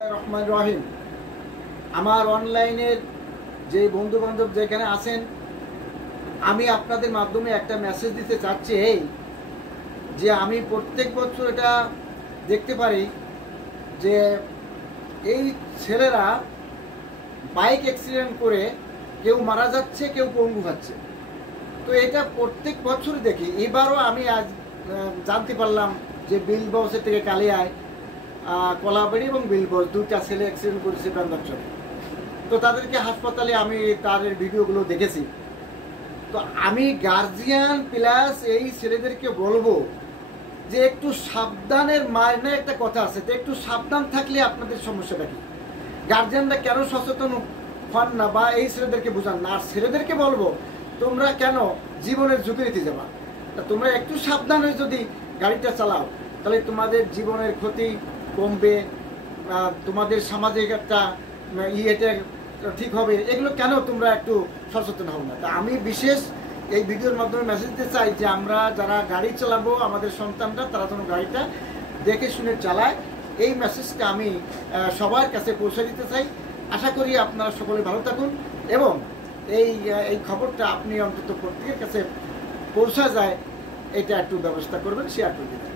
রহমান রহিম। আমার অনলাইনের যে বন্ধু বান্ধব যেখানে আছেন, আমি আপনাদের মাধ্যমে একটা মেসেজ দিতে চাচ্ছি যে আমি প্রত্যেক বছর এটা দেখতে পারি যে এই ছেলেরা বাইক অ্যাক্সিডেন্ট করে কেউ মারা যাচ্ছে, কেউ পঙ্গু হচ্ছে। তো এটা প্রত্যেক বছর দেখি। এবারও আমি আজ জানতে পারলাম যে বিলবক্সের থেকে কালিয়ায় কলাবাড়ি এবং বিলবক্স দুইটা ছেলে অ্যাক্সিডেন্ট করেছে বান্দারচরে। তো তাদেরকে হাসপাতালে আমি তাদের ভিডিওগুলো দেখেছি। তো আমি গার্জিয়ান প্লাস এই ছেলেদেরকে বলবো যে একটু সাবধানের মানে একটা কথা আছে, তো একটু সাবধান থাকলে আপনাদের সমস্যাটা কি। গার্জিয়ানরা কেন সচেতন হন না বা এই ছেলেদেরকে বোঝান না। আর ছেলেদেরকে বলবো তোমরা কেন জীবনের ঝুঁকি নিতে যাবা, তা তোমরা একটু সাবধান হয়ে যদি গাড়িটা চালাও তাহলে তোমাদের জীবনের ক্ষতি কমবে, তোমাদের সামাজিক একটা ইয়েটা ঠিক হবে। এগুলো কেন তোমরা একটু সচেতন হও না। তা আমি বিশেষ এই ভিডিওর মাধ্যমে মেসেজ দিতে চাই যে আমরা যারা গাড়ি চালাবো, আমাদের সন্তানরা তারা যেন গাড়িটা দেখে শুনে চালায়। এই মেসেজটা আমি সবার কাছে পৌঁছে দিতে চাই। আশা করি আপনারা সকলে ভালো থাকুন এবং এই খবরটা আপনি অন্তত প্রত্যেকের কাছে পৌঁছা যায় এটা একটু ব্যবস্থা করবেন, শেয়ার করে দেবেন।